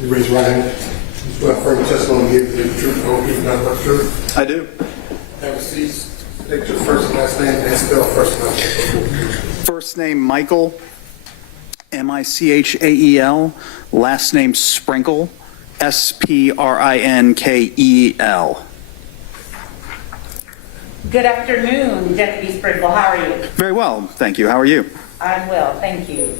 You raise your right hand. You swear affirm the testimony you give the truth, the whole truth, nothing but the truth. I do. Have a seat. State your first and last name and spell first and last name. First name Michael, Michael. Last name Sprinkle, Sprinkel. Good afternoon, Deputy Sprinkle. How are you? Very well, thank you. How are you? I'm well, thank you.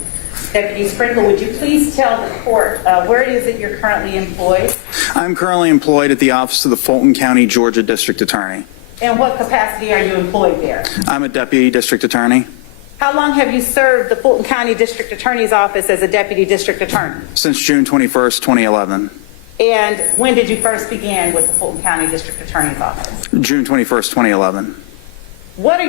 Deputy Sprinkle, would you please tell the court where it is that you're currently employed? I'm currently employed at the office of the Fulton County, Georgia District Attorney. And what capacity are you employed there? I'm a Deputy District Attorney. How long have you served the Fulton County District Attorney's Office as a Deputy District Attorney? Since June 21st, 2011. And when did you first begin with the Fulton County District Attorney's Office? June 21st, 2011. What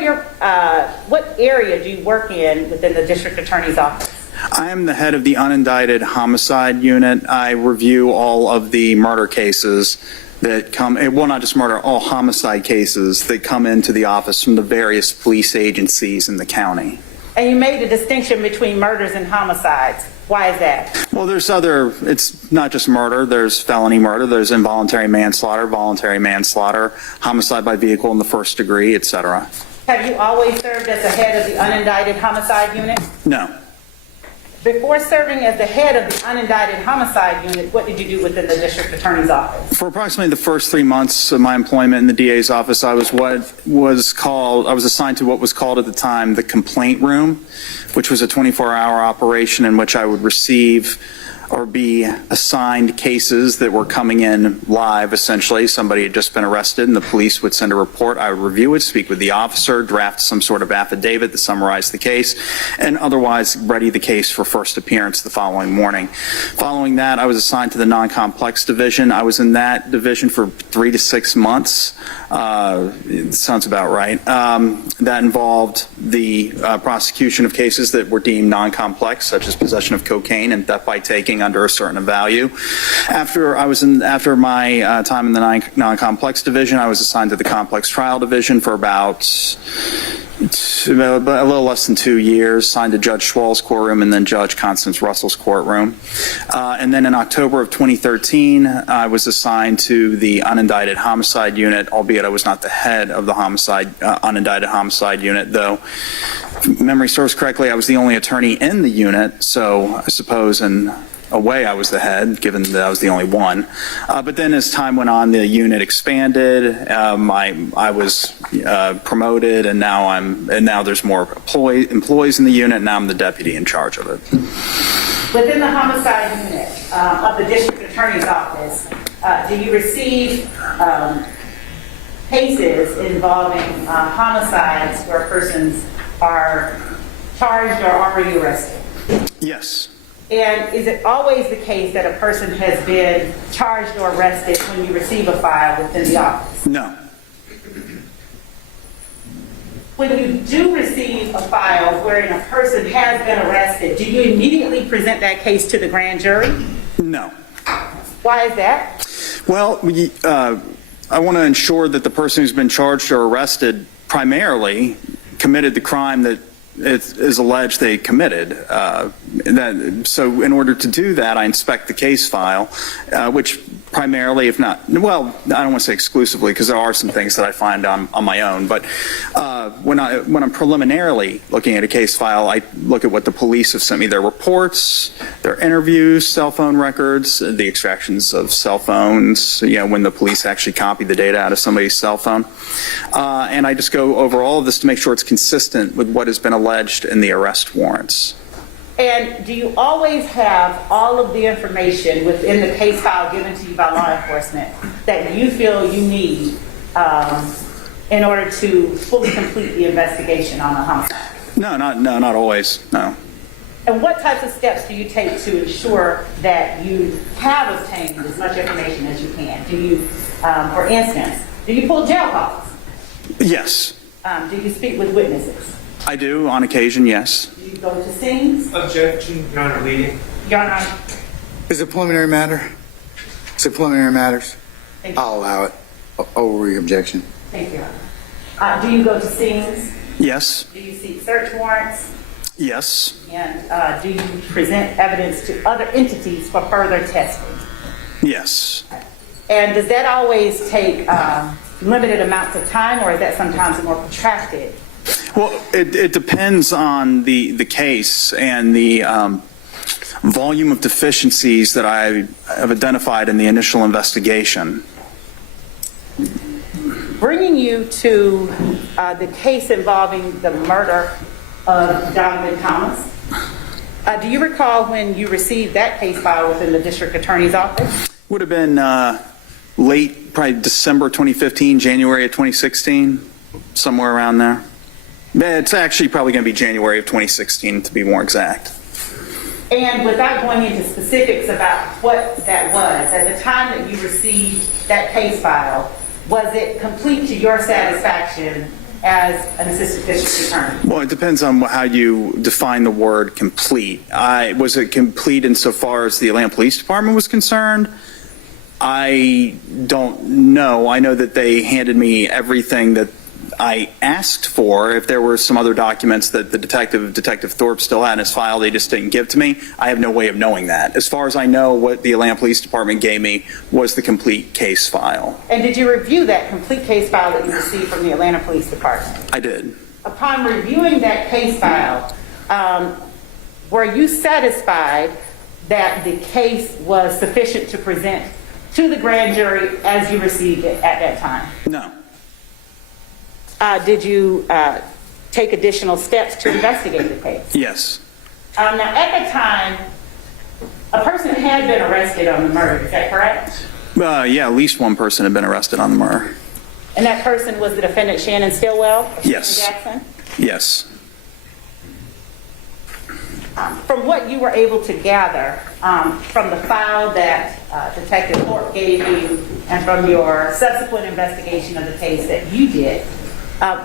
area do you work in within the District Attorney's Office? I am the head of the unindicted homicide unit. I review all of the murder cases that come, well, not just murder, all homicide cases that come into the office from the various police agencies in the county. And you made a distinction between murders and homicides. Why is that? Well, it's not just murder. There's felony murder, there's involuntary manslaughter, voluntary manslaughter, homicide by vehicle in the first degree, etc. Have you always served as the head of the unindicted homicide unit? No. Before serving as the head of the unindicted homicide unit, what did you do within the District Attorney's Office? For approximately the first 3 months of my employment in the DA's office, I was assigned to what was called at the time the complaint room, which was a 24-hour operation in which I would receive or be assigned cases that were coming in live, essentially. Somebody had just been arrested and the police would send a report. I would review it, speak with the officer, draft some sort of affidavit to summarize the case, and otherwise ready the case for first appearance the following morning. Following that, I was assigned to the non-complex division. I was in that division for 3 to 6 months. It sounds about right. That involved the prosecution of cases that were deemed non-complex, such as possession of cocaine and theft by taking under a certain value. After my time in the non-complex division, I was assigned to the complex trial division for about a little less than 2 years, assigned to Judge Schwall's courtroom and then Judge Constance Russell's courtroom. And then in October of 2013, I was assigned to the unindicted homicide unit, albeit I was not the head of the unindicted homicide unit, though if memory serves correctly, I was the only attorney in the unit, so I suppose in a way I was the head, given that I was the only one. But then as time went on, the unit expanded. I was promoted, and now there's more employees in the unit. And now I'm the deputy in charge of it. Within the homicide unit of the District Attorney's Office, do you receive cases involving homicides where persons are charged or already arrested? Yes. And is it always the case that a person has been charged or arrested when you receive a file within the office? No. When you do receive a file wherein a person has been arrested, do you immediately present that case to the grand jury? No. Why is that? Well, I want to ensure that the person who's been charged or arrested primarily committed the crime that it is alleged they committed. So in order to do that, I inspect the case file, which primarily, if not, well, I don't want to say exclusively, because there are some things that I find on my own, but when I'm preliminarily looking at a case file, I look at what the police have sent me, their reports, their interviews, cell phone records, the extractions of cell phones, when the police actually copy the data out of somebody's cell phone. And I just go over all of this to make sure it's consistent with what has been alleged in the arrest warrants. And do you always have all of the information within the case file given to you by law enforcement that you feel you need in order to fully complete the investigation on a homicide? No, not always, no. And what types of steps do you take to ensure that you have obtained as much information as you can? Do you, for instance, do you pull jail calls? Yes. Do you speak with witnesses? I do, on occasion, yes. Do you go to scenes? Objection, Your Honor, leading. Your Honor. Is it preliminary matter? Is it preliminary matters? Thank you. I'll allow it. Over your objection. Thank you, Your Honor. Do you go to scenes? Yes. Do you seek search warrants? Yes. And do you present evidence to other entities for further testing? Yes. And does that always take limited amounts of time, or is that sometimes more protracted? Well, it depends on the case and the volume of deficiencies that I have identified in the initial investigation. Bringing you to the case involving the murder of Donovan Thomas, do you recall when you received that case file within the district attorney's office? Would have been late, probably December 2015, January of 2016, somewhere around there. It's actually probably going to be January of 2016 to be more exact. And without going into specifics about what that was, at the time that you received that case file, was it complete to your satisfaction as an assistant district attorney? Well, it depends on how you define the word complete. Was it complete insofar as the Atlanta Police Department was concerned? I don't know. I know that they handed me everything that I asked for. If there were some other documents that the Detective Thorpe still had in his file they just didn't give to me, I have no way of knowing that. As far as I know, what the Atlanta Police Department gave me was the complete case file. And did you review that complete case file that you received from the Atlanta Police Department? I did. Upon reviewing that case file, were you satisfied that the case was sufficient to present to the grand jury as you received it at that time? No. Did you take additional steps to investigate the case? Yes. Now, at the time, a person had been arrested on the murder, is that correct? Yeah, at least one person had been arrested on the murder. And that person was the defendant Shannon Stillwell? Yes. Jackson? Yes. From what you were able to gather from the file that Detective Thorpe gave you and from your subsequent investigation of the case that you did,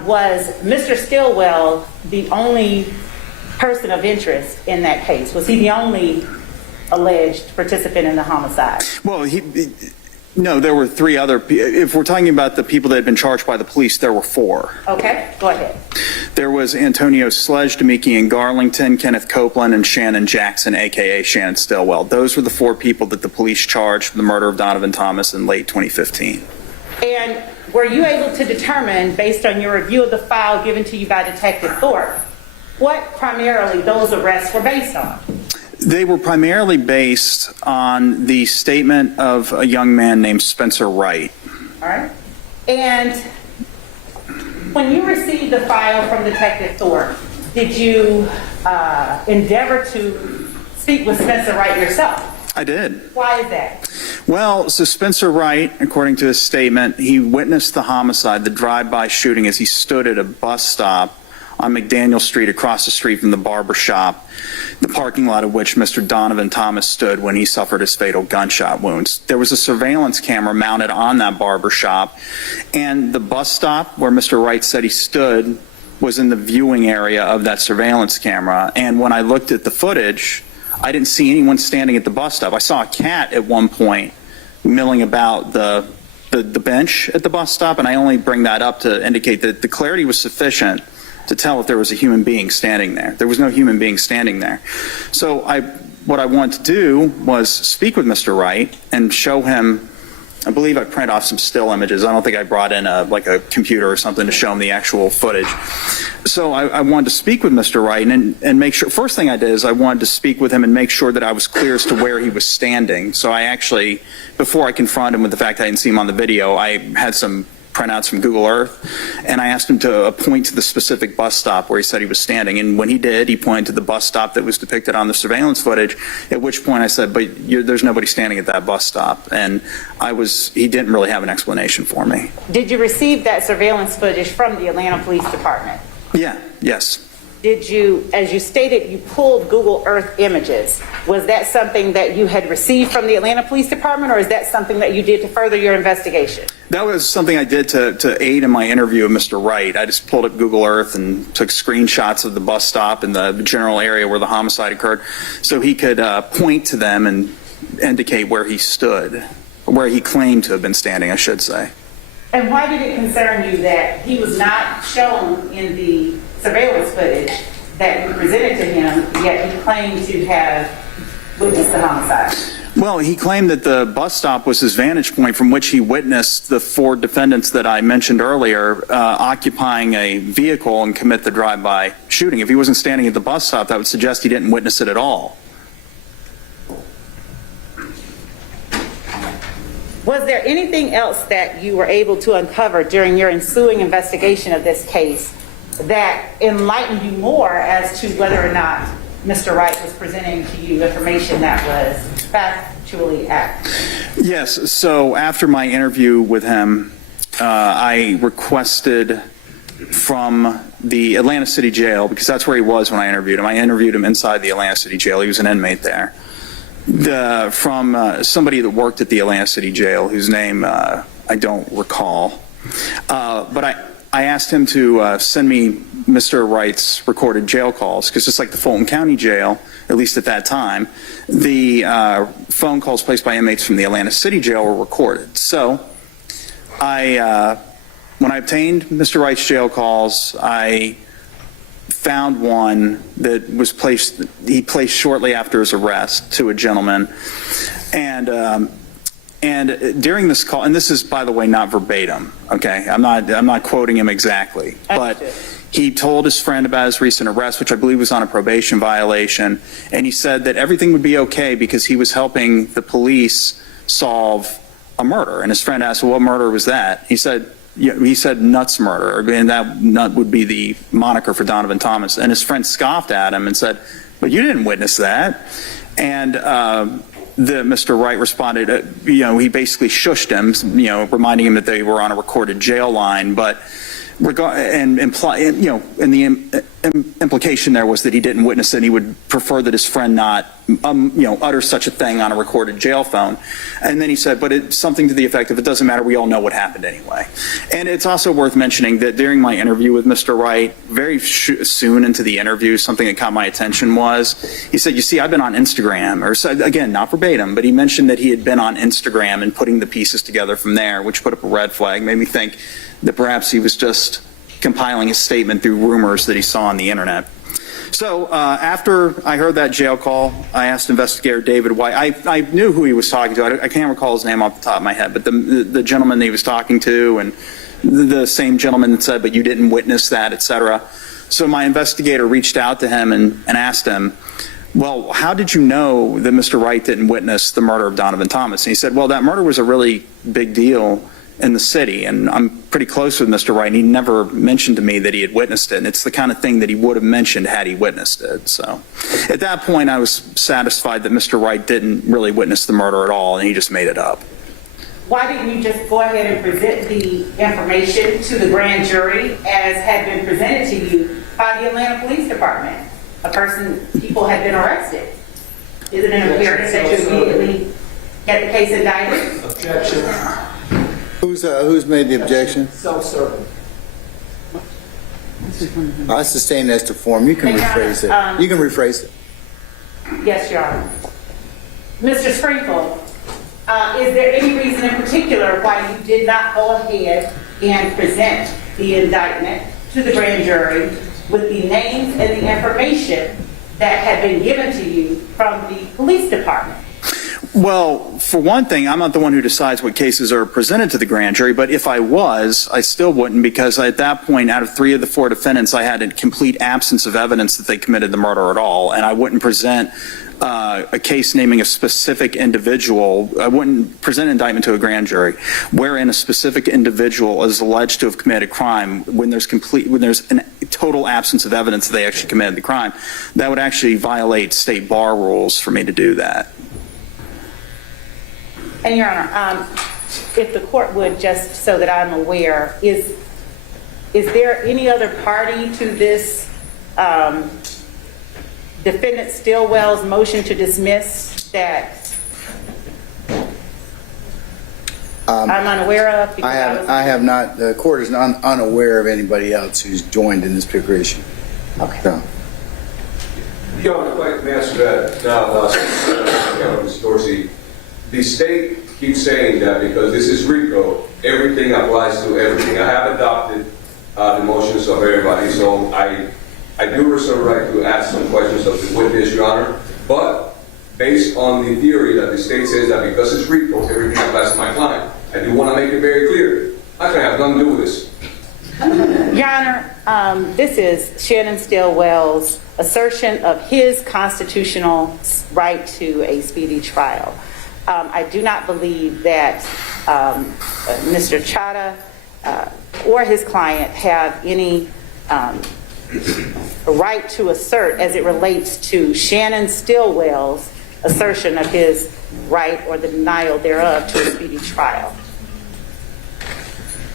was Mr. Stillwell the only person of interest in that case? Was he the only alleged participant in the homicide? Well, no, there were three other. If we're talking about the people that had been charged by the police, there were four. Okay, go ahead. There was Antonio Sledge, Demikian Garlington, Kenneth Copeland, and Shannon Jackson, a.k.a. Shannon Stillwell. Those were the four people that the police charged for the murder of Donovan Thomas in late 2015. And were you able to determine, based on your review of the file given to you by Detective Thorpe, what primarily those arrests were based on? They were primarily based on the statement of a young man named Spencer Wright. All right. And when you received the file from Detective Thorpe, did you endeavor to speak with Spencer Wright yourself? I did. Why is that? Well, so Spencer Wright, according to his statement, he witnessed the homicide, the drive-by shooting, as he stood at a bus stop on McDaniel Street across the street from the barber shop, the parking lot of which Mr. Donovan Thomas stood when he suffered his fatal gunshot wounds. There was a surveillance camera mounted on that barber shop, and the bus stop where Mr. Wright said he stood was in the viewing area of that surveillance camera. And when I looked at the footage, I didn't see anyone standing at the bus stop. I saw a cat at one point milling about the bench at the bus stop, and I only bring that up to indicate that the clarity was sufficient to tell if there was a human being standing there. There was no human being standing there. So what I wanted to do was speak with Mr. Wright and show him. I believe I printed off some still images. I don't think I brought in a computer or something to show him the actual footage. So I wanted to speak with Mr. Wright and make sure. First thing I did is I wanted to speak with him and make sure that I was clear as to where he was standing. So I actually, before I confronted him with the fact I didn't see him on the video, I had some printouts from Google Earth, and I asked him to point to the specific bus stop where he said he was standing. And when he did, he pointed to the bus stop that was depicted on the surveillance footage, at which point I said, but there's nobody standing at that bus stop. And he didn't really have an explanation for me. Did you receive that surveillance footage from the Atlanta Police Department? Yeah, yes. Did you, as you stated, you pulled Google Earth images. Was that something that you had received from the Atlanta Police Department, or is that something that you did to further your investigation? That was something I did to aid in my interview with Mr. Wright. I just pulled up Google Earth and took screenshots of the bus stop and the general area where the homicide occurred so he could point to them and indicate where he stood, where he claimed to have been standing, I should say. And why did it concern you that he was not shown in the surveillance footage that you presented to him, yet he claimed to have witnessed the homicide? Well, he claimed that the bus stop was his vantage point from which he witnessed the 4 defendants that I mentioned earlier occupying a vehicle and commit the drive-by shooting. If he wasn't standing at the bus stop, that would suggest he didn't witness it at all. Was there anything else that you were able to uncover during your ensuing investigation of this case that enlightened you more as to whether or not Mr. Wright was presenting to you information that was factually accurate? Yes, so after my interview with him, I requested from the Atlanta City Jail, because that's where he was when I interviewed him. I interviewed him inside the Atlanta City Jail. He was an inmate there. From somebody that worked at the Atlanta City Jail, whose name I don't recall. But I asked him to send me Mr. Wright's recorded jail calls, because just like the Fulton County Jail, at least at that time, the phone calls placed by inmates from the Atlanta City Jail were recorded. So when I obtained Mr. Wright's jail calls, I found one that was he placed shortly after his arrest to a gentleman. And during this call, and this is, by the way, not verbatim, okay? I'm not quoting him exactly, but he told his friend about his recent arrest, which I believe was on a probation violation, and he said that everything would be okay because he was helping the police solve a murder. And his friend asked, well, what murder was that? He said nuts murder, and that nut would be the moniker for Donovan Thomas. And his friend scoffed at him and said, but you didn't witness that. And Mr. Wright responded, he basically shushed him, reminding him that they were on a recorded jail line, but and the implication there was that he didn't witness it, and he would prefer that his friend not, utter such a thing on a recorded jail phone. And then he said, but it's something to the effect of, it doesn't matter, we all know what happened anyway. And it's also worth mentioning that during my interview with Mr. Wright, very soon into the interview, something that caught my attention was, he said, you see, I've been on Instagram, or again, not verbatim, but he mentioned that he had been on Instagram and putting the pieces together from there, which put up a red flag, made me think that perhaps he was just compiling his statement through rumors that he saw on the internet. So after I heard that jail call, I asked Investigator David White. I knew who he was talking to. I can't recall his name off the top of my head, but the gentleman that he was talking to, and the same gentleman that said, but you didn't witness that, etc. So my investigator reached out to him and asked him, well, how did you know that Mr. Wright didn't witness the murder of Donovan Thomas? And he said, well, that murder was a really big deal in the city, and I'm pretty close with Mr. Wright, and he never mentioned to me that he had witnessed it, and it's the kind of thing that he would have mentioned had he witnessed it. So at that point, I was satisfied that Mr. Wright didn't really witness the murder at all, and he just made it up. Why didn't you just go ahead and present the information to the grand jury as had been presented to you by the Atlanta Police Department? People had been arrested. Isn't it imperative that you immediately get the case indicted? Objection. Who's made the objection? Self-serving. I sustain as to form. You can rephrase it. You can rephrase it. Yes, Your Honor. Mr. Sprinkle, is there any reason in particular why you did not go ahead and present the indictment to the grand jury with the names and the information that had been given to you from the police department? Well, for one thing, I'm not the one who decides what cases are presented to the grand jury, but if I was, I still wouldn't, because at that point, out of 3 of the 4 defendants, I had a complete absence of evidence that they committed the murder at all, and I wouldn't present a case naming a specific individual. I wouldn't present an indictment to a grand jury wherein a specific individual is alleged to have committed a crime when there's a total absence of evidence that they actually committed the crime. That would actually violate state bar rules for me to do that. And Your Honor, if the court would, just so that I'm aware, is there any other party to this defendant Stillwell's motion to dismiss that I'm unaware of? I have not. The court is unaware of anybody else who's joined in this particular issue. Okay. So. Your Honor, if I can answer that now, Mr. Dorsey. The state keeps saying that because this is RICO, everything applies to everything. I have adopted the motions of everybody, so I do reserve the right to ask some questions of the witness, Your Honor. But based on the theory that the state says that because it's RICO, everything applies to my client. I do want to make it very clear. I can have nothing to do with this. Your Honor, this is Shannon Stillwell's assertion of his constitutional right to a speedy trial. I do not believe that Mr. Chadha or his client have any right to assert as it relates to Shannon Stillwell's assertion of his right or the denial thereof to a speedy trial.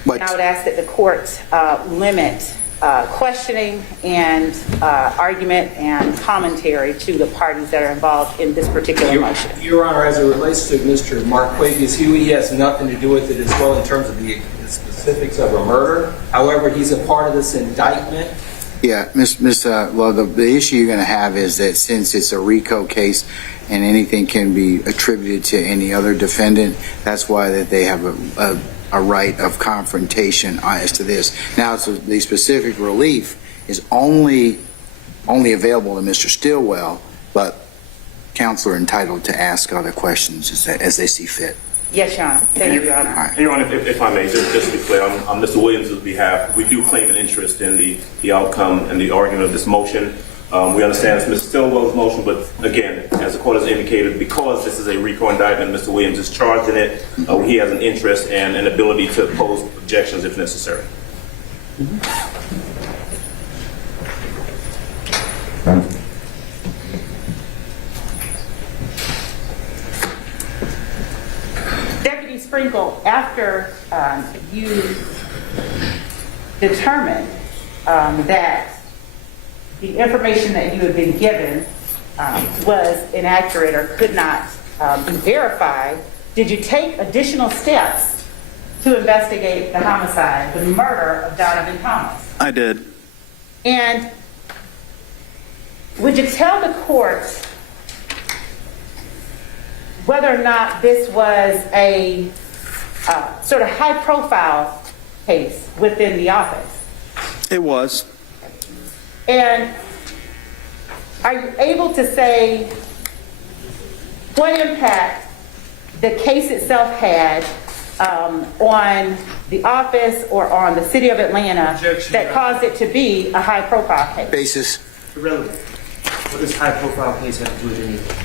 And I would ask that the court limit questioning and argument and commentary to the parties that are involved in this particular motion. Your Honor, as it relates to Mr. Marquavius, he has nothing to do with it as well in terms of the specifics of a murder. However, he's a part of this indictment. Yeah, well, the issue you're going to have is that since it's a RICO case and anything can be attributed to any other defendant, that's why that they have a right of confrontation as to this. Now, so the specific relief is only available to Mr. Stillwell, but counsel are entitled to ask other questions as they see fit. Yes, Your Honor. Thank you, Your Honor. Right. Your Honor, if I may, just to be clear, on Mr. Williams' behalf, we do claim an interest in the outcome and the argument of this motion. We understand it's Mr. Stillwell's motion, but again, as the court has indicated, because this is a RICO indictment, Mr. Williams is charged in it. He has an interest and an ability to pose objections if necessary. Deputy Sprinkle, after you determined that the information that you had been given was inaccurate or could not be verified, did you take additional steps to investigate the homicide, the murder of Donovan Thomas? I did. And would you tell the court whether or not this was a sort of high-profile case within the office? It was. And are you able to say what impact the case itself had on the office or on the city of Atlanta Objection, that Your caused it to be a high-profile case? Basis. Irrelevant. What does high-profile case have to do with anything?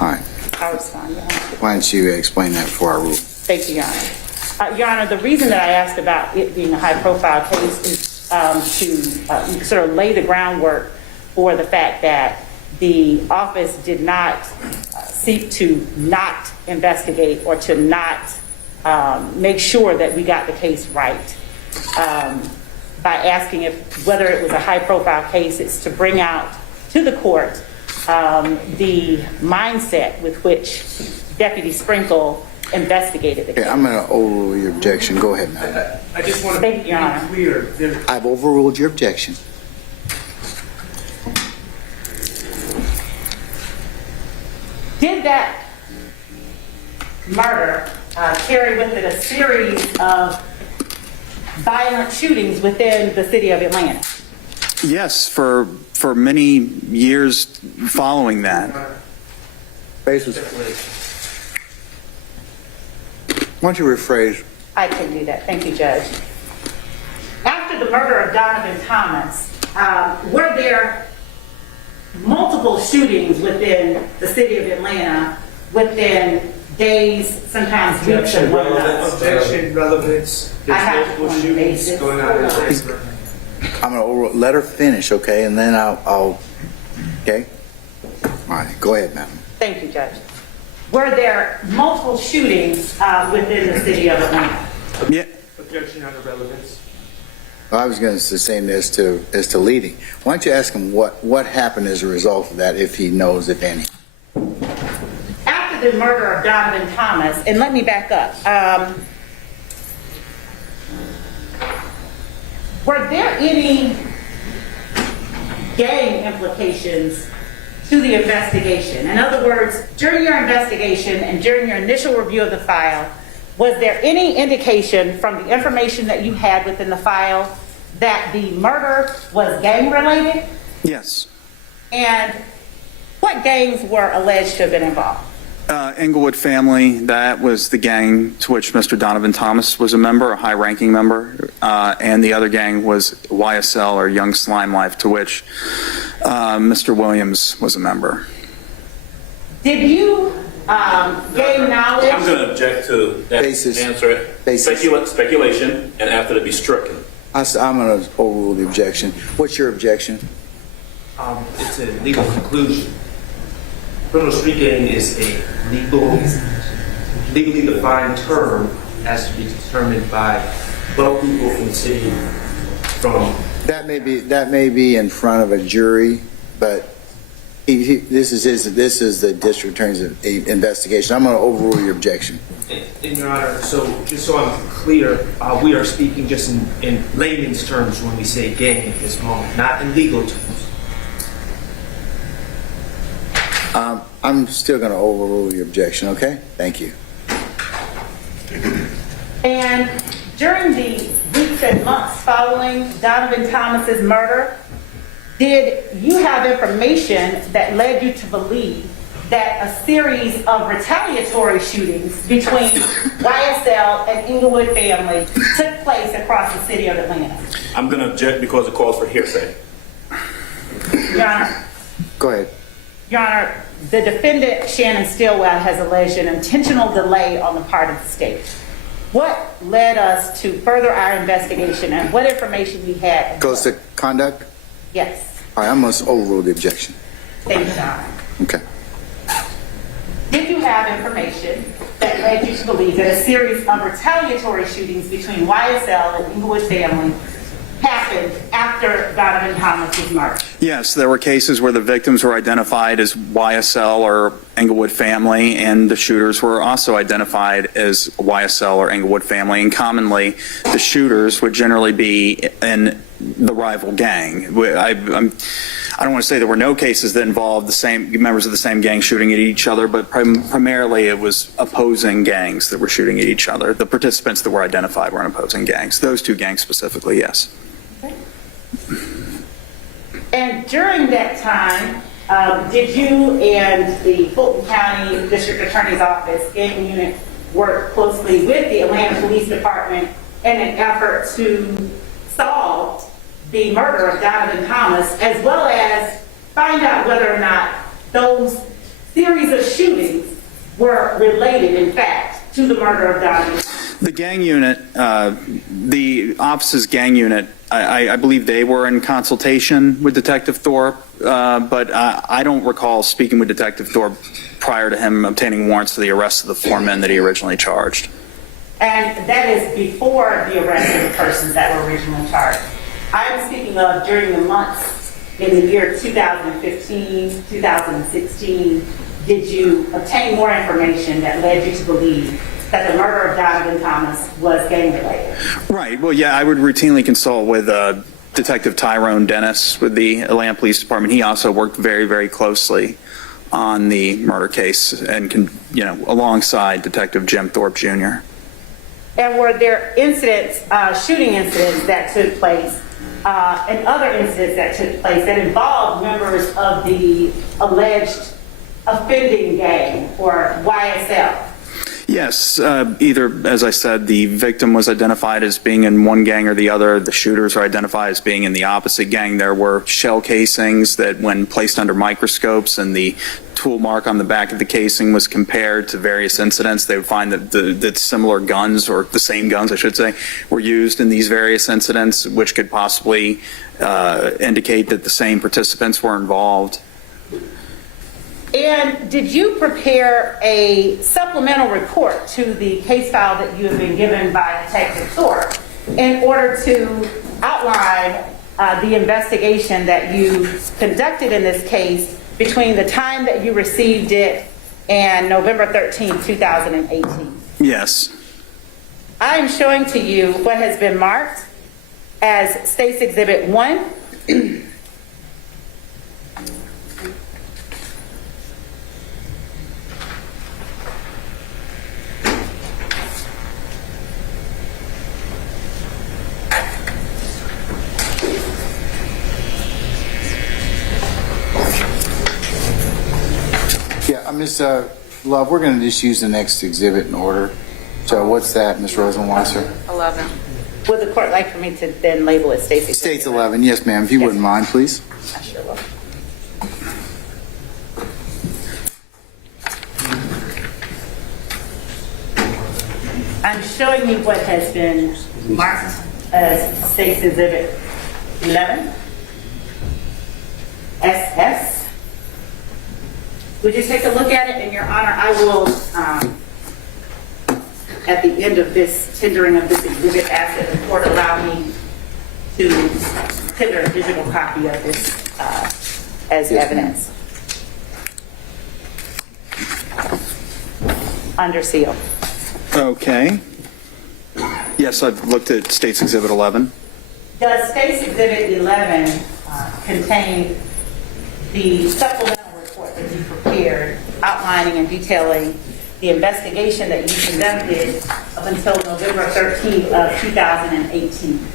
All right. I'll respond, Your Honor. Why don't you explain that for our rule? Thank you, Your Honor. Your Honor, the reason that I asked about it being a high-profile case is to sort of lay the groundwork for the fact that the office did not seek to not investigate or to not make sure that we got the case right. By asking whether it was a high-profile case, it's to bring out to the court the mindset with which Deputy Sprinkle investigated the case. Okay, I'm going to overrule your objection. Go ahead, ma'am. I just want to Thank be you, Your Honor. clear. I've overruled your objection. Did that murder carry with it a series of violent shootings within the city of Atlanta? Yes, for many years following that. Basis. Why don't you rephrase? I can do that. Thank you, Judge. After the murder of Donovan Thomas, were there multiple shootings within the city of Atlanta within days, sometimes weeks, Objection, and months? Objection, relevance. I There's have multiple one shootings basis. going on in the paper. I'm going to let her finish, okay, and then I'll okay? All right, go ahead, ma'am. Thank you, Judge. Were there multiple shootings within the city of Atlanta? Yeah. Objection on irrelevance. I was going to say this as to leading. Why don't you ask him what happened as a result of that, if he knows, if any? After the murder of Donovan Thomas, and let me back up, were there any gang implications to the investigation? In other words, during your investigation and during your initial review of the file, was there any indication from the information that you had within the file that the murder was gang related? Yes. And what what gangs were alleged to have been involved? Englewood family, that was the gang to which Mr. Donovan Thomas was a member, a high-ranking member, and the other gang was YSL, or Young Slime Life, to which Mr. Williams was a member. Did you gain knowledge? I'm going to object to that Basis. answer. Basis. Speculation, and after to be stricken. I'm going to overrule the objection. What's your objection? It's a legal conclusion. Criminal street gang is a legally defined term as to be determined by 12 people from the city from. That may be in front of a jury, but this is the district attorney's investigation. I'm going to overrule your objection. In Your Honor, so just so I'm clear, we are speaking just in layman's terms when we say gang at this moment, not in legal terms. I'm still going to overrule your objection, okay? Thank you. And during the weeks and months following Donovan Thomas's murder, did you have information that led you to believe that a series of retaliatory shootings between YSL and Englewood family took place across the city of Atlanta? I'm going to object because it calls for hearsay. Your Honor. Go ahead. Your Honor, the defendant, Shannon Stillwell, has alleged an intentional delay on the part of the state. What led us to further our investigation and what information we had? Goes to conduct? Yes. All right, I must overrule the objection. Thank you, Your Honor. Okay. Did you have information that led you to believe that a series of retaliatory shootings between YSL and Englewood family happened after Donovan Thomas's murder? Yes, there were cases where the victims were identified as YSL or Englewood family, and the shooters were also identified as YSL or Englewood family, and commonly the shooters would generally be in the rival gang. I don't want to say there were no cases that involved the same members of the same gang shooting at each other, but primarily it was opposing gangs that were shooting at each other. The participants that were identified were in opposing gangs. Those two gangs specifically, yes. Okay. And during that time, did you and the Fulton County District Attorney's Office gang unit work closely with the Atlanta Police Department in an effort to solve the murder of Donovan Thomas, as well as find out whether or not those series of shootings were related, in fact, to the murder of Donovan? The gang unit, the office's gang unit, I believe they were in consultation with Detective Thorpe, but I don't recall speaking with Detective Thorpe prior to him obtaining warrants for the arrest of the four men that he originally charged. And that is before the arrest of the persons that were originally charged. I'm speaking of during the months in the year 2015, 2016, did you obtain more information that led you to believe that the murder of Donovan Thomas was gang-related? Right. Well, yeah, I would routinely consult with Detective Tyrone Dennis with the Atlanta Police Department. He also worked very, very closely on the murder case and, alongside Detective Jim Thorpe Jr. And were there incidents, shooting incidents that took place, and other incidents that took place that involved members of the alleged offending gang, or YSL? Yes, either, as I said, the victim was identified as being in one gang or the other. The shooters are identified as being in the opposite gang. There were shell casings that, when placed under microscopes and the tool mark on the back of the casing was compared to various incidents, they would find that similar guns, or the same guns, I should say, were used in these various incidents, which could possibly indicate that the same participants were involved. And did you prepare a supplemental report to the case file that you have been given by Detective Thorpe in order to outline the investigation that you conducted in this case between the time that you received it and November 13, 2018? Yes. I am showing to you what has been marked as State's Exhibit 1. Ms. Love, we're going to just use the next exhibit in order. So what's that, Ms. Rosenwasser? 11. Would the court like for me to then label it State's States 11, yes, ma'am, if you wouldn't mind, please. I sure will. I'm showing you what has been marked as State's Exhibit 11, SS. Would you take a look at it? In your honor, I will, at the end of this tendering of this exhibit, ask that the court allow me to tender a digital copy of this as evidence. Under seal. Okay. Yes, I've looked at State's Exhibit 11. Does State's Exhibit 11 contain the supplemental report that you prepared outlining and detailing the investigation that you conducted up until November 13th of 2018?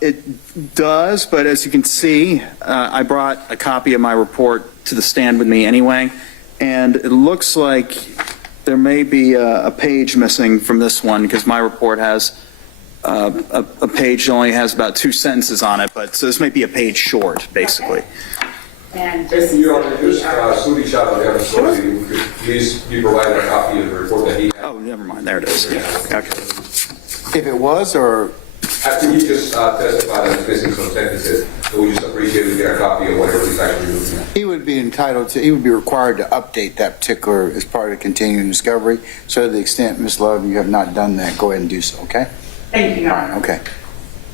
It does, but as you can see, I brought a copy of my report to the stand with me anyway, and it looks like there may be a page missing from this one because my report has a page that only has about 2 sentences on it, but so this may be a page short, basically. And If you are just Sudi Shah of the other source, could please be provided a copy of the report that he had. Oh, never mind. There it is. Yeah. Okay. If it was, or After you just testified that it's missing some sentences, so we just appreciate we get a copy of whatever he's actually looking at. he would be entitled to, he would be required to update that particular as part of continuing discovery. So to the extent, Ms. Love, you have not done that, go ahead and do so, okay? thank you, Your All right, Honor. okay.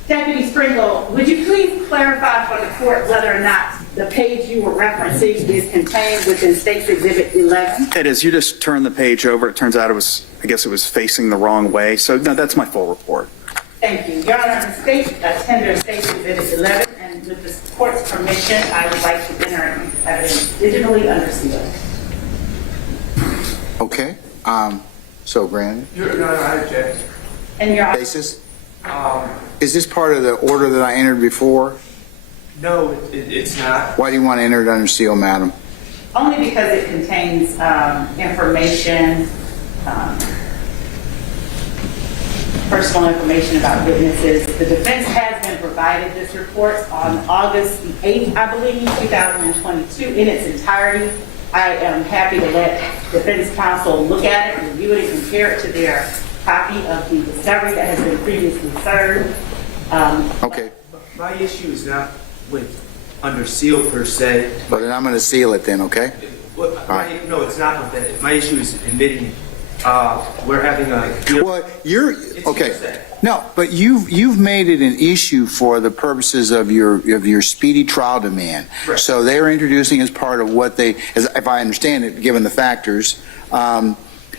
Deputy Sprinkle, would you please clarify for the court whether or not the page you were referencing is contained within State's Exhibit 11? It is. You just turn the page over. It turns out it was, I guess it was facing the wrong way. So no, that's my full report. Thank you. Your Honor, the state tender State's Exhibit 11, and with the court's permission, I would like to enter into evidence digitally under seal. Okay, so granted. Your Honor, I object. And Your Honor, Basis? Is this part of the order that I entered before? No, it's not. Why do you want to enter it under seal, madam? only because it contains information, personal information about witnesses. The defense has been provided this report on August the 8th, I believe, 2022, in its entirety. I am happy to let defense counsel look at it, review it, and compare it to their copy of the discovery that has been previously served. Okay, My issue is not with under seal per se. well then I'm going to seal it then, okay? No, it's not with that. My issue is admitting we're having a. Well, you're, It's okay. hearsay. No, but you've made it an issue for the purposes of your speedy trial demand. Right. So they're introducing as part of what they, as if I understand it, given the factors,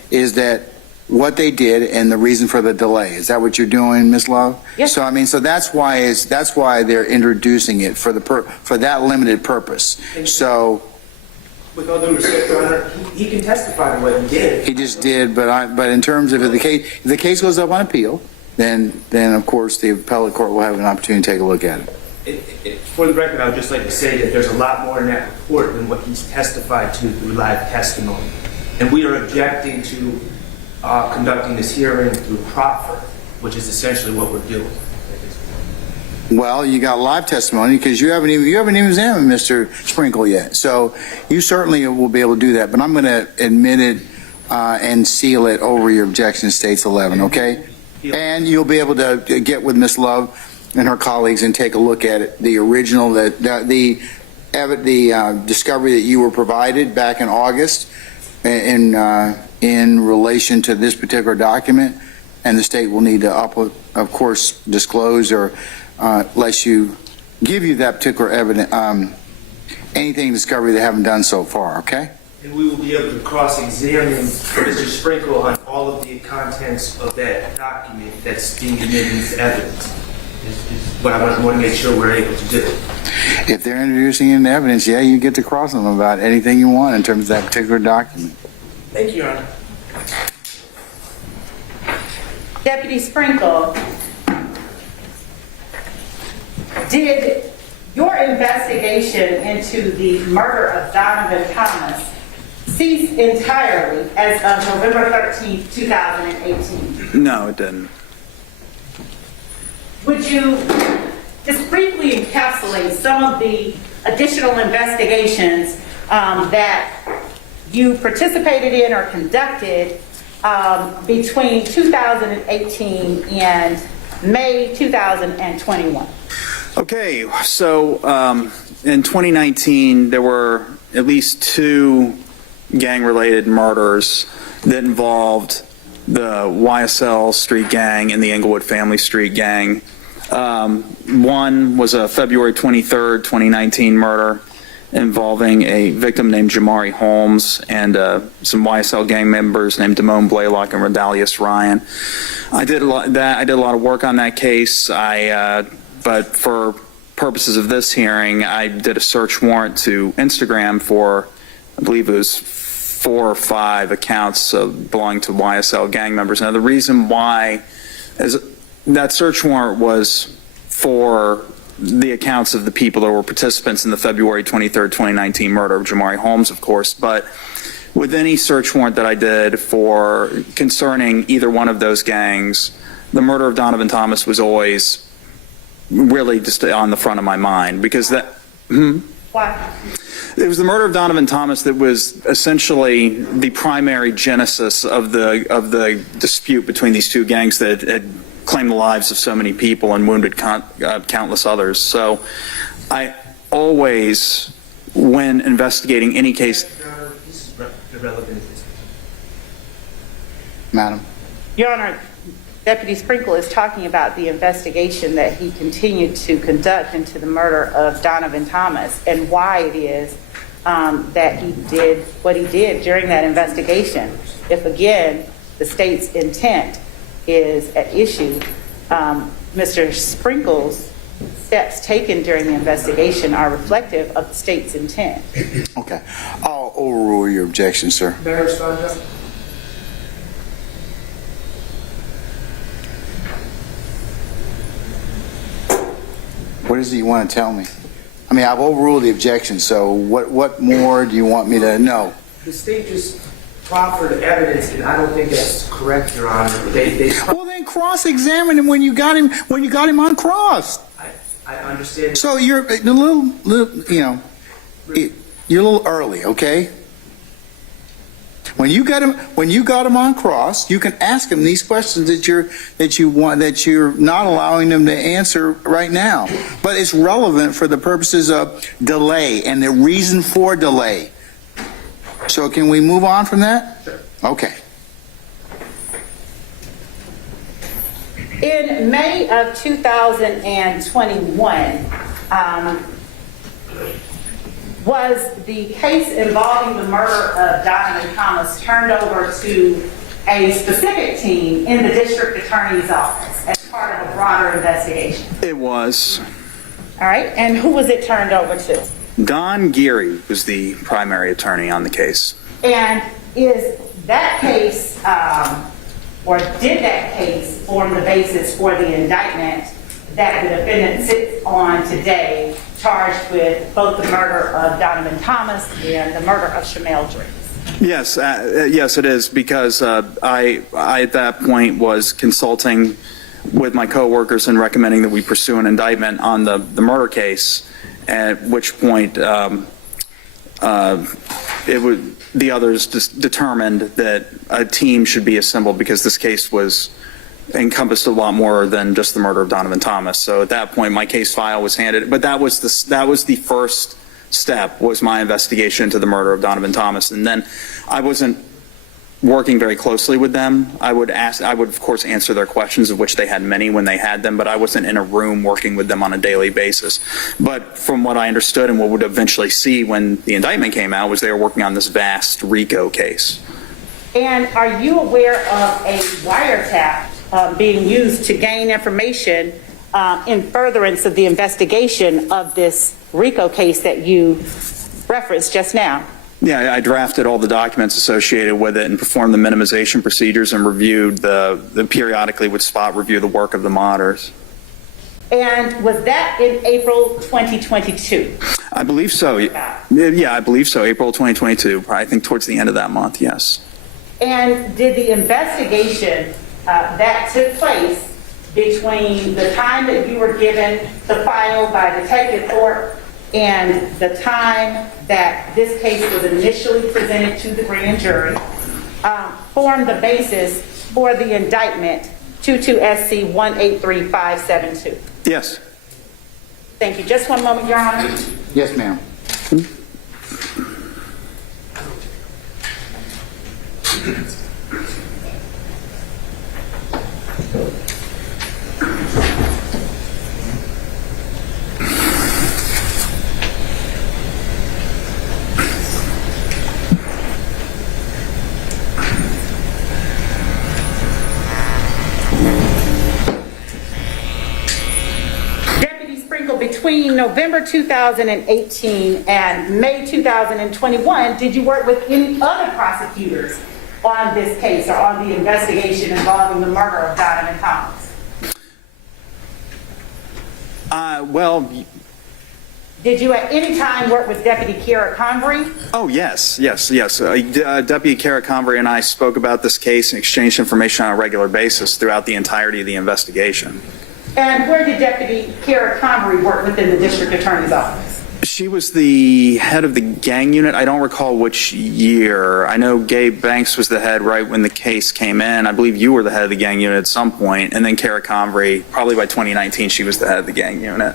is that what they did and the reason for the delay. Is that what you're doing, Ms. Love? Yes. So I mean, so that's why they're introducing it for for that limited purpose. So With all due respect, Your Honor, he can testify to what he did. he just did, but in terms of if the case goes up on appeal, then of course the appellate court will have an opportunity to take a look at it. For the record, I would just like to say that there's a lot more in that report than what he's testified to through live testimony. And we are objecting to conducting this hearing through proffer, which is essentially what we're doing. Well, you got live testimony because you haven't even examined Mr. Sprinkle yet. So you certainly will be able to do that. But I'm going to admit it and seal it over your objection to States 11, okay? And you'll be able to get with Ms. Love and her colleagues and take a look at it, the original, the discovery that you were provided back in August in relation to this particular document. And the state will need to, of course, disclose or lets you give you that particular evidence, anything discovery they haven't done so far, okay? And we will be able to cross-examine Mr. Sprinkle on all of the contents of that document that's being admitted as evidence. Is what I want to make sure we're able to do. If they're introducing in evidence, yeah, you get to cross them about anything you want in terms of that particular document. Thank you, Your Honor. Deputy Sprinkle, did your investigation into the murder of Donovan Thomas cease entirely as of November 13th, 2018. No, it didn't. Would you just briefly encapsulate some of the additional investigations that you participated in or conducted between 2018 and May 2021? Okay, so in 2019, there were at least 2 gang-related murders that involved the YSL Street Gang and the Englewood Family Street Gang. One was a February 23rd, 2019 murder involving a victim named Jamari Holmes and some YSL gang members named Damone Blaylock and Rodalius Ryan. I did a lot of work on that case. But for purposes of this hearing, I did a search warrant to Instagram for, I believe it was 4 or 5 accounts belonging to YSL gang members. Now, the reason why is that search warrant was for the accounts of the people that were participants in the February 23rd, 2019 murder of Jamari Holmes, of course. But with any search warrant that I did for concerning either one of those gangs, the murder of Donovan Thomas was always really just on the front of my mind, because that... Why? It was the murder of Donovan Thomas that was essentially the primary genesis of the dispute between these 2 gangs that had claimed the lives of so many people and wounded countless others. So I always, when investigating any case... This is irrelevant. Madam? Your Honor, Deputy Sprinkle is talking about the investigation that he continued to conduct into the murder of Donovan Thomas and why it is that he did what he did during that investigation. If, again, the state's intent is at issue, Mr. Sprinkle's steps taken during the investigation are reflective of the state's intent. Okay. I'll overrule your objection, sir. May I respond to that? What is it you want to tell me? I mean, I've overruled the objection, so what more do you want me to know? The state just proffered evidence, and I don't think that's correct, Your Honor. Well, then cross-examine him when you got him on cross. I understand. So you're a little, you're a little early, okay? When you got him on cross, you can ask him these questions that you're not allowing him to answer right now. But it's relevant for the purposes of delay and the reason for delay. So can we move on from that? Sure. Okay. In May of 2021, was the case involving the murder of Donovan Thomas turned over to a specific team in the district attorney's office as part of a broader investigation? It was. All right, and who was it turned over to? Don Geary was the primary attorney on the case. And is that case, or did that case form the basis for the indictment that the defendant sits on today, charged with both the murder of Donovan Thomas and the murder of Shamel Driggs? Yes, yes, it is, because I at that point was consulting with my coworkers and recommending that we pursue an indictment on the murder case, at which point the others just determined that a team should be assembled because this case encompassed a lot more than just the murder of Donovan Thomas. So at that point, my case file was handed, but that was the first step, was my investigation into the murder of Donovan Thomas. And then I wasn't working very closely with them. I would of course answer their questions, of which they had many when they had them, but I wasn't in a room working with them on a daily basis. But from what I understood and what would eventually see when the indictment came out, was they were working on this vast RICO case. And are you aware of a wiretap being used to gain information in furtherance of the investigation of this RICO case that you referenced just now? Yeah, I drafted all the documents associated with it and performed the minimization procedures and reviewed periodically would spot review the work of the modders. And was that in April 2022? I believe so. Yeah, I believe so. April 2022, I think towards the end of that month, yes. And did the investigation that took place between the time that you were given the file by Detective Thorpe and the time that this case was initially presented to the grand jury form the basis for the indictment 22 SC 183572? Yes. Thank you. Just one moment, Your Honor. Yes, ma'am. Between November 2018 and May 2021, did you work with any other prosecutors on this case or on the investigation involving the murder of Donovan Thomas? Well, did you at any time work with Deputy Kara Convery? oh, yes. Deputy Kara Convery and I spoke about this case and exchanged information on a regular basis throughout the entirety of the investigation. And where did Deputy Kara Convery work within the District Attorney's Office? She was the head of the gang unit. I don't recall which year. I know Gabe Banks was the head right when the case came in. I believe you were the head of the gang unit at some point, and then Kara Convery, probably by 2019, she was the head of the gang unit.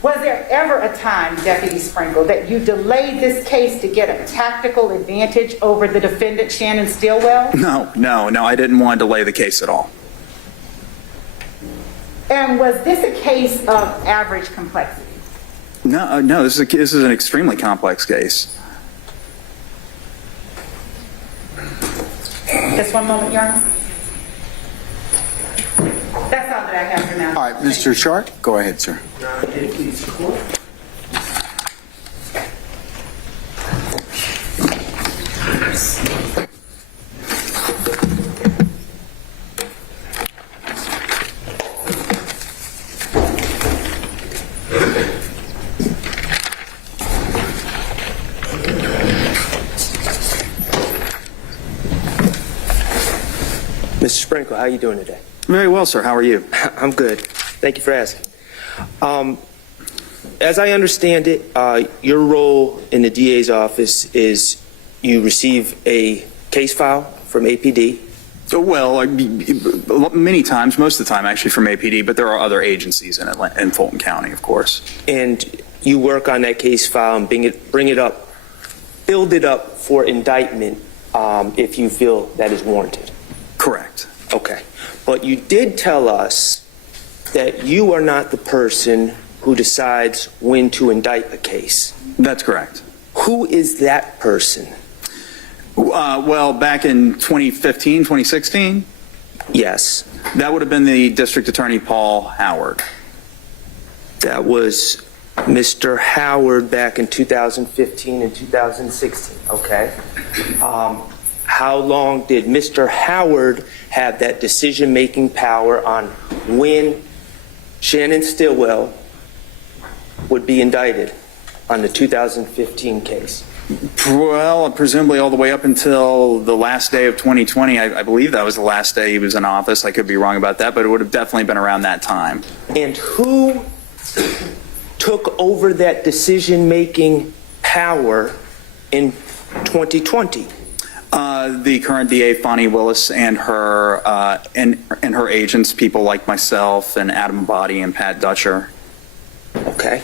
Was there ever a time, Deputy Sprinkle, that you delayed this case to get a tactical advantage over the defendant, Shannon Stillwell? No, I didn't want to delay the case at all. And was this a case of average complexity? No, this is an extremely complex case. Just one moment, Your Honor. That's all that I have for now. All right, Mr. Sharp, go ahead, sir. Mr. Sprinkle, how are you doing today? Very well, sir. How are you? I'm good. Thank you for asking. As I understand it, your role in the DA's office is you receive a case file from APD. Well, many times, most of the time actually from APD, but there are other agencies in Fulton County, of course. And you work on that case file and bring it up, build it up for indictment if you feel that is warranted. Correct. Okay. But you did tell us that you are not the person who decides when to indict a case. That's correct. Who is that person? Well, back in 2015, 2016, Yes. that would have been the District Attorney Paul Howard. That was Mr. Howard back in 2015 and 2016. Okay. How long did Mr. Howard have that decision-making power on when Shannon Stillwell would be indicted on the 2015 case? Well, presumably all the way up until the last day of 2020. I believe that was the last day he was in office. I could be wrong about that, but it would have definitely been around that time. And who took over that decision-making power in 2020? The current DA, Fonnie Willis, and her her agents, people like myself and Adam Boddy and Pat Dutcher. Okay.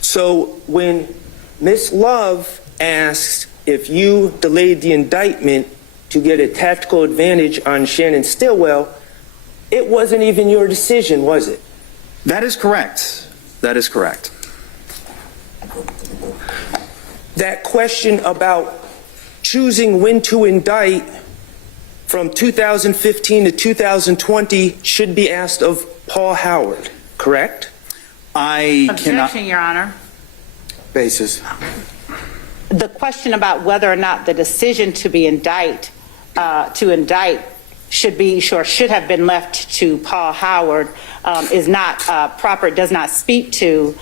So when Ms. Love asks if you delayed the indictment to get a tactical advantage on Shannon Stillwell, it wasn't even your decision, was it? That is correct. That is correct. That question about choosing when to indict from 2015 to 2020 should be asked of Paul Howard, correct? I cannot. Objection, Your Honor. Basis. The question about whether or not the decision to indict should have been left to Paul Howard is not proper. It does not speak to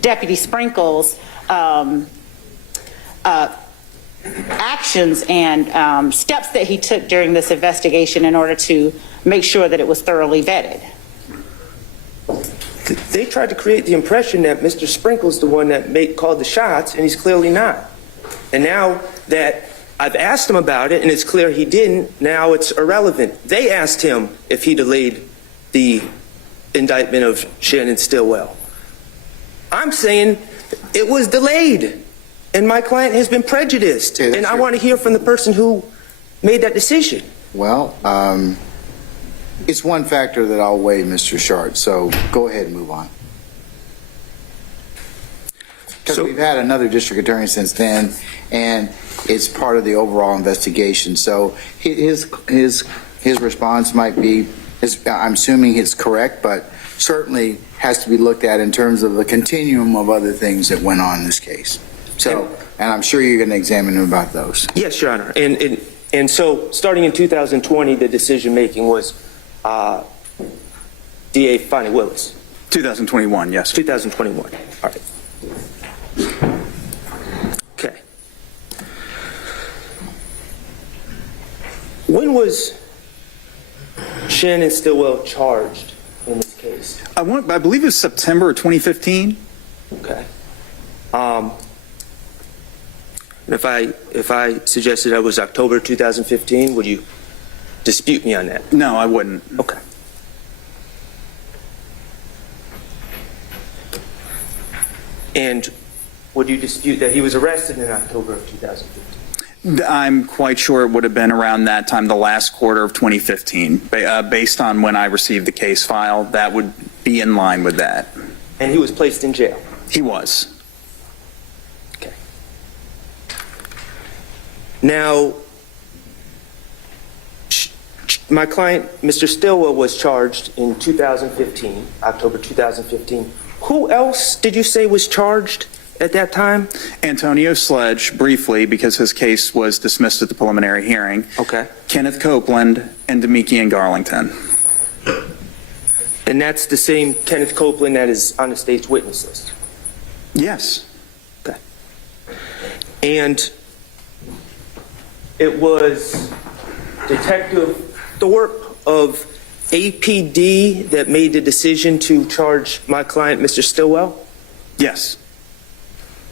Deputy Sprinkle's actions and steps that he took during this investigation in order to make sure that it was thoroughly vetted. They tried to create the impression that Mr. Sprinkle's the one that called the shots, and he's clearly not. And now that I've asked him about it, and it's clear he didn't, now it's irrelevant. They asked him if he delayed the indictment of Shannon Stillwell. I'm saying it was delayed, and my client has been prejudiced, Yeah, and I want to hear from the person who made that decision. Well, it's one factor that I'll weigh, Mr. Shart, so go ahead and move on. Because we've had another district attorney since then, and it's part of the overall investigation. So his response might be, I'm assuming it's correct, but certainly has to be looked at in terms of the continuum of other things that went on in this case. So, and I'm sure you're going to examine him about those. Yes, Your Honor. And so starting in 2020, the decision-making was DA Fonnie Willis. 2021, yes. 2021. All right. Okay. When was Shannon Stillwell charged in this case? I believe it was September of 2015. Okay. And if I suggested that was October 2015, would you dispute me on that? No, I wouldn't. Okay. And would you dispute that he was arrested in October of 2015? I'm quite sure it would have been around that time, the last quarter of 2015. Based on when I received the case file, that would be in line with that. And he was placed in jail? He was. Okay. Now, my client, Mr. Stillwell, was charged in 2015, October 2015. Who else did you say was charged at that time? Antonio Sledge, briefly, because his case was dismissed at the preliminary hearing. Okay. Kenneth Copeland and Demikian Garlington. And that's the same Kenneth Copeland that is on the state's witness list? Yes. Okay. And it was Detective Thorpe of APD that made the decision to charge my client, Mr. Stillwell? Yes.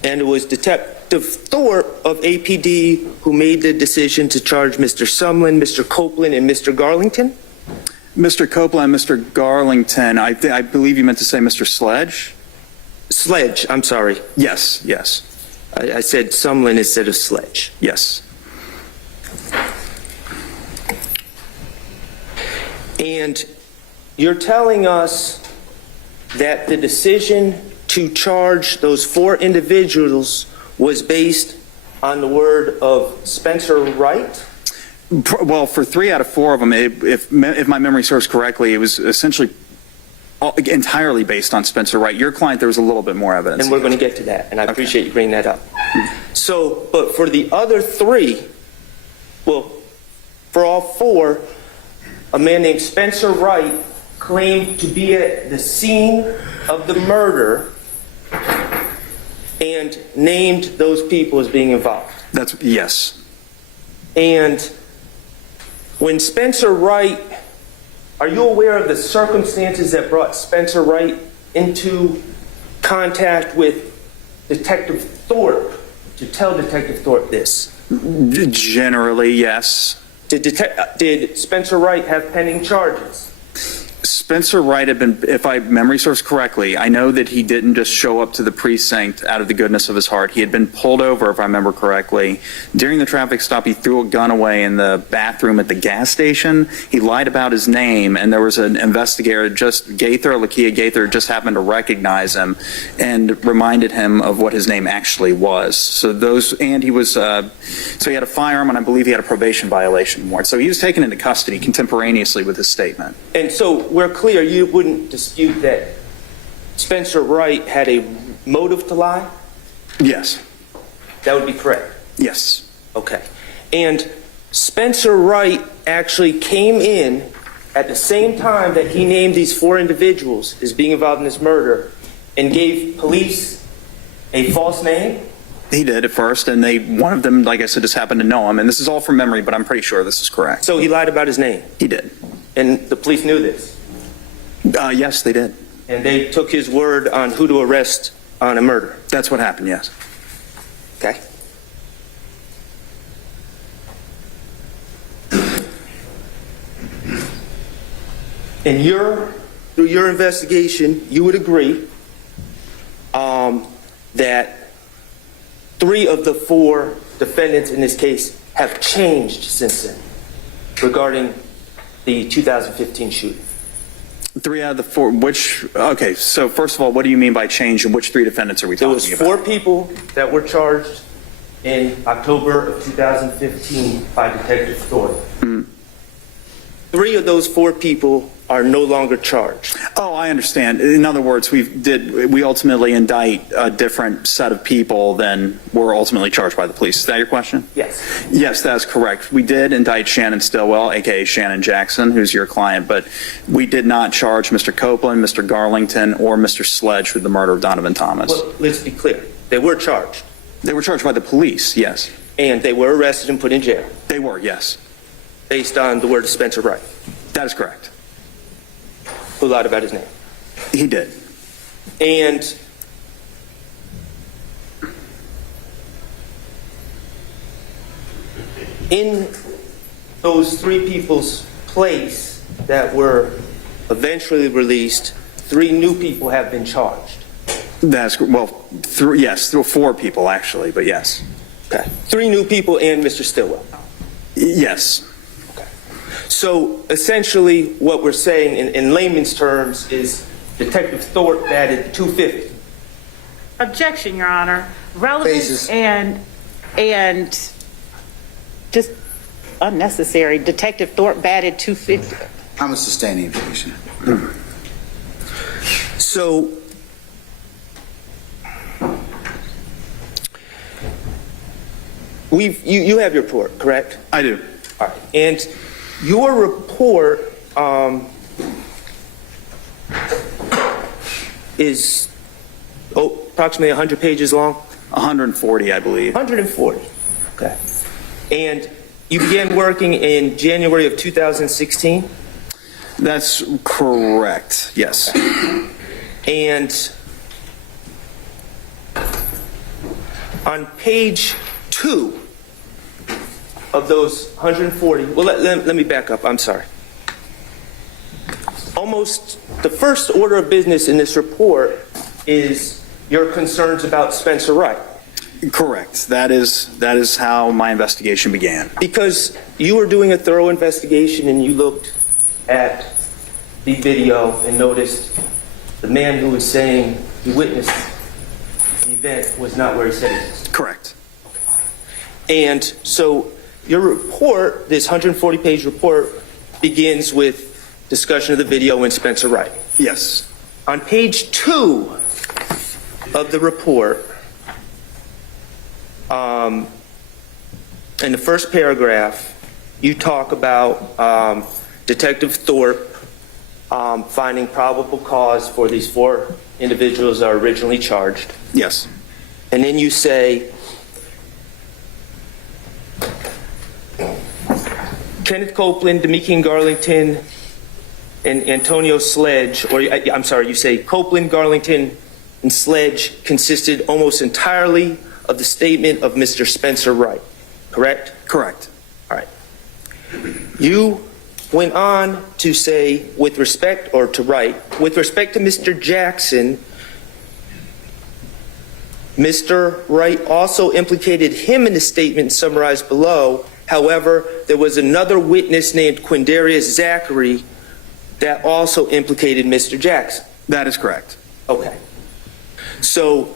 And it was Detective Thorpe of APD who made the decision to charge Mr. Sumlin, Mr. Copeland, and Mr. Garlington? Mr. Copeland, Mr. Garlington, I believe you meant to say Mr. Sledge? Sledge, I'm sorry. Yes, yes, I said Sumlin instead of Sledge. yes. And you're telling us that the decision to charge those 4 individuals was based on the word of Spencer Wright? Well, for 3 out of 4 of them, if my memory serves correctly, it was essentially entirely based on Spencer Wright. Your client, there was a little bit more evidence. And we're going to get to that, and I appreciate you bringing that up. So, but for the other 3, well, for all 4, a man named Spencer Wright claimed to be at the scene of the murder and named those people as being involved. Yes. And when Spencer Wright, are you aware of the circumstances that brought Spencer Wright into contact with Detective Thorpe to tell Detective Thorpe this? Generally, yes. Did Spencer Wright have pending charges? Spencer Wright had been, if my memory serves correctly, I know that he didn't just show up to the precinct out of the goodness of his heart. He had been pulled over, if I remember correctly. During the traffic stop, he threw a gun away in the bathroom at the gas station. He lied about his name, and there was an investigator, Lakia Gaither, just happened to recognize him and reminded him of what his name actually was. So he was, so he had a firearm, and I believe he had a probation violation warrant. So he was taken into custody contemporaneously with his statement. And so we're clear, you wouldn't dispute that Spencer Wright had a motive to lie? Yes. That would be correct? Yes. Okay. And Spencer Wright actually came in at the same time that he named these 4 individuals as being involved in this murder and gave police a false name? He did at first, and one of them, like I said, just happened to know him. And this is all from memory, but I'm pretty sure this is correct. So he lied about his name, He did. and the police knew this. Yes, they did. And they took his word on who to arrest on a murder. That's what happened, yes. Okay. And through your investigation, you would agree that 3 of the 4 defendants in this case have changed since then regarding the 2015 shooting. 3 out of the 4, okay, so first of all, what do you mean by change, and which 3 defendants are we There talking was about? 4 people that were charged in October of 2015 by Detective Thornton. 3 of those 4 people are no longer charged. Oh, I understand. In other words, we ultimately indict a different set of people than were ultimately charged by the police. Is that your question? Yes. Yes, that's correct. We did indict Shannon Stillwell, aka Shannon Jackson, who's your client, but we did not charge Mr. Copeland, Mr. Garlington, or Mr. Sledge with the murder of Donovan Thomas. Well, let's be clear. They were charged, They were charged by the police, yes. and they were arrested and put in jail They were, yes. based on the word of Spencer Wright, That is correct. who lied about his name. He did. And in those 3 people's place that were eventually released, 3 new people have been charged. That's, well, 4 people actually, but yes. Okay. 3 new people and Mr. Stillwell. Yes. So essentially what we're saying in layman's terms is Detective Thorpe added 250. Objection, Your Honor. Relevance Basis. and just unnecessary. Detective Thorpe batted 250. I'm a sustaining objection. So you have your report, correct? I do. All right. And your report is approximately 100 pages long? 140, I believe. 140. Okay. And you began working in January of 2016? That's correct, yes. And on page 2 of those 140, well, let me back up, I'm sorry. Almost the first order of business in this report is your concerns about Spencer Wright. Correct. That is how my investigation began. Because you were doing a thorough investigation and you looked at the video and noticed the man who was saying he witnessed the event was not where he said he was. Correct. And so your report, this 140-page report, begins with discussion of the video and Spencer Wright. Yes. On page 2 of the report, in the first paragraph, you talk about Detective Thorpe finding probable cause for these 4 individuals that are originally charged. Yes. And then you say, Kenneth Copeland, Demikian Garlington, and Antonio Sledge, or I'm sorry, you say Copeland, Garlington, and Sledge consisted almost entirely of the statement of Mr. Spencer Wright, correct? Correct. All right. You went on to say, with respect, or to write, with respect to Mr. Jackson, Mr. Wright also implicated him in the statement summarized below. However, there was another witness named Quindarius Zachary that also implicated Mr. Jackson. That is correct. Okay. So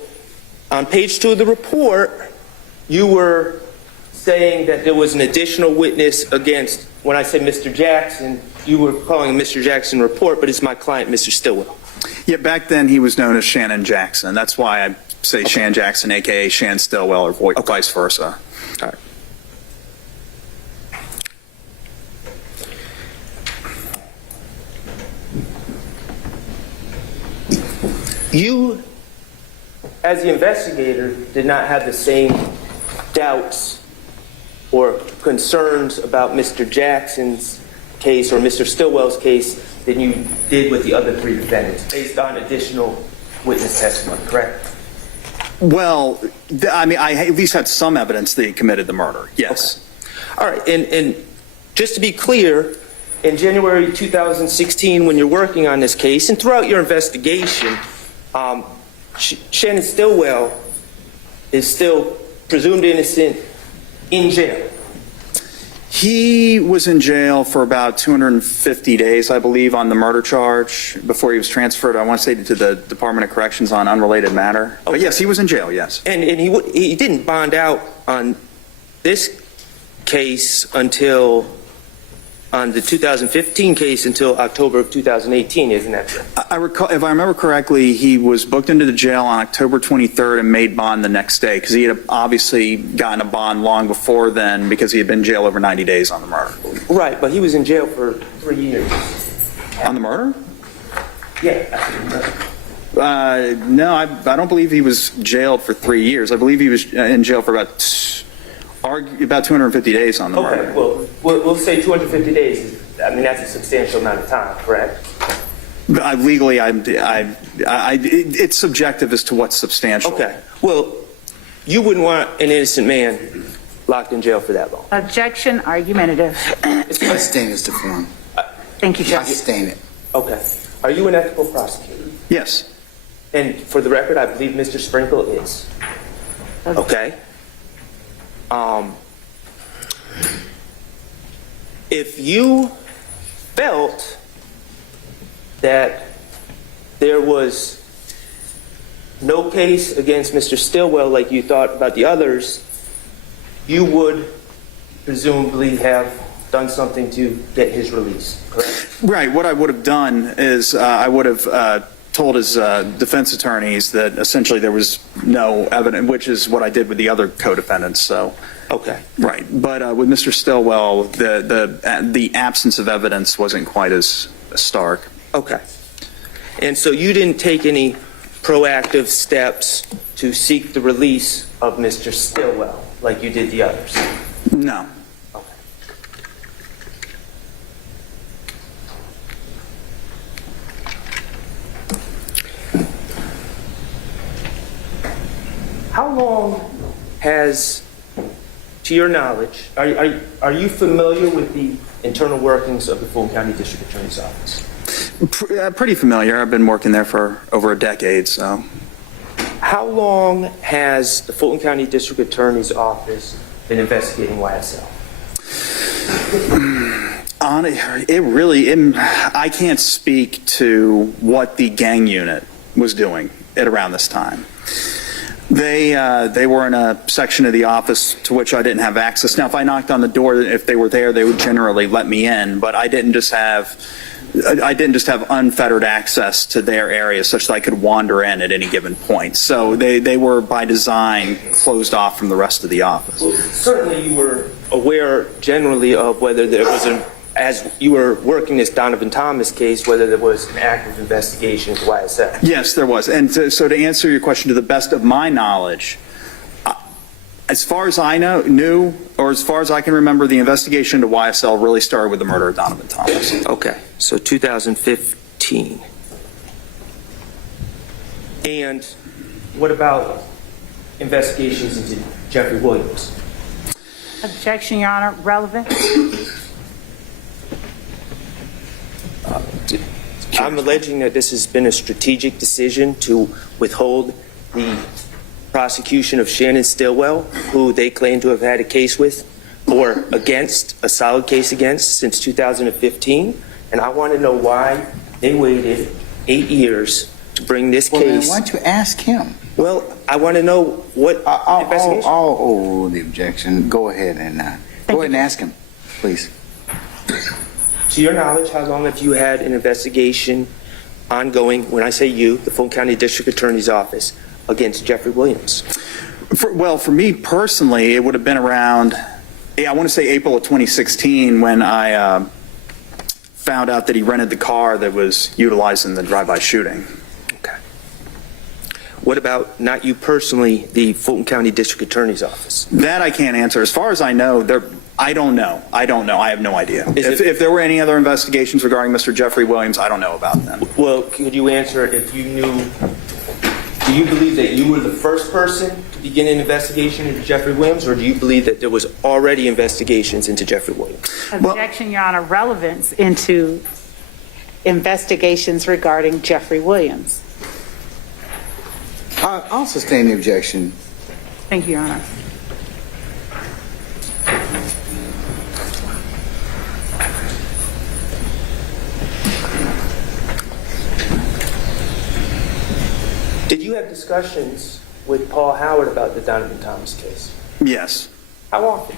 on page 2 of the report, you were saying that there was an additional witness against, when I say Mr. Jackson, you were calling a Mr. Jackson report, but it's my client, Mr. Stillwell. Yeah, back then he was known as Shannon Jackson. That's why I say Shan Jackson, a.k.a. Shan Stillwell, or vice versa. All right. You, as the investigator, did not have the same doubts or concerns about Mr. Jackson's case or Mr. Stillwell's case than you did with the other three defendants, based on additional witness testimony, correct? Well, I mean, I at least had some evidence that he committed the murder, yes. Okay. All right, and just to be clear, in January 2016, when you're working on this case, and throughout your investigation, Shannon Stillwell is still presumed innocent in jail. He was in jail for about 250 days, I believe, on the murder charge before he was transferred, I want to say, to the Department of Corrections on unrelated matter. But yes, he was in jail, yes. And he didn't bond out on this case until, on the 2015 case, until October of 2018, isn't that true? I recall, if I remember correctly, he was booked into the jail on October 23rd and made bond the next day, because he had obviously gotten a bond long before then because he had been in jail over 90 days on the murder. Right, but he was in jail for 3 years. On the murder? Yeah. No, I don't believe he was jailed for 3 years. I believe he was in jail for about 250 days on the murder. Okay, well, we'll say 250 days. I mean, that's a substantial amount of time, correct? Legally, it's subjective as to what's substantial. Okay. Well, you wouldn't want an innocent man locked in jail for that long. Objection, argumentative. I sustain this deform. Thank you, I Judge. sustain it. Okay. Are you an ethical prosecutor? Yes. And for the record, I believe Mr. Sprinkle is. Okay. If you felt that there was no case against Mr. Stillwell like you thought about the others, you would presumably have done something to get his release, correct? Right. What I would have done is I would have told his defense attorneys that essentially there was no evidence, which is what I did with the other co-defendants. So. Okay. Right. But with Mr. Stillwell, the absence of evidence wasn't quite as stark. Okay. And so you didn't take any proactive steps to seek the release of Mr. Stillwell like you did the others? No. Okay. How long has, to your knowledge, are you familiar with the internal workings of the Fulton County District Attorney's Office? Pretty familiar. I've been working there for over a decade, so. How long has the Fulton County District Attorney's Office been investigating YSL? I can't speak to what the gang unit was doing at around this time. They were in a section of the office to which I didn't have access. Now, if I knocked on the door, if they were there, they would generally let me in, but I didn't just have unfettered access to their area such that I could wander in at any given point. So they were by design closed off from the rest of the office. Well, certainly you were aware generally of whether there was as you were working this Donovan Thomas case, whether there was an active investigation into YSL. Yes, there was. And so to answer your question, to the best of my knowledge, as far as I knew, or as far as I can remember, the investigation into YSL really started with the murder of Donovan Thomas. Okay, so 2015. And what about investigations into Jeffrey Williams? Objection, Your Honor, relevant. I'm alleging that this has been a strategic decision to withhold the prosecution of Shannon Stillwell, who they claim to have had a case with or against, a solid case against, since 2015. And I want to know why they waited 8 years to bring this Well, then case. why don't you ask him? Well, I want to know what investigation. I'll overrule the objection. Go ahead and ask him, please. To your knowledge, how long have you had an investigation ongoing, when I say you, the Fulton County District Attorney's Office, against Jeffrey Williams? For me personally, it would have been around, I want to say April of 2016 when I found out that he rented the car that was utilized in the drive-by shooting. Okay. What about, not you personally, the Fulton County District Attorney's Office? That I can't answer. As far as I know, I don't know. I have no idea. If there were any other investigations regarding Mr. Jeffrey Williams, I don't know about them. Well, could you answer if you knew, do you believe that you were the first person to begin an investigation into Jeffrey Williams, or do you believe that there was already investigations into Jeffrey Williams? Objection, Your Honor, relevance into investigations regarding Jeffrey Williams. I'll sustain the objection. Thank you, Your Honor. Did you have discussions with Paul Howard about the Donovan Thomas case? Yes. How often?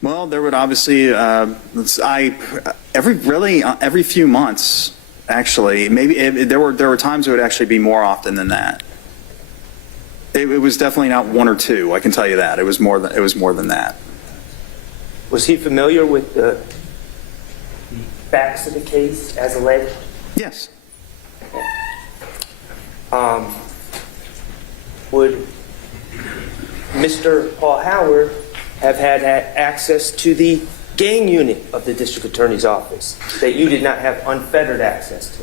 Well, there would obviously, every few months, actually. Maybe there were times it would actually be more often than that. It was definitely not one or two. I can tell you that. It was more than that. Was he familiar with the facts of the case as alleged? Yes. Would Mr. Paul Howard have had access to the gang unit of the district attorney's office that you did not have unfettered access to?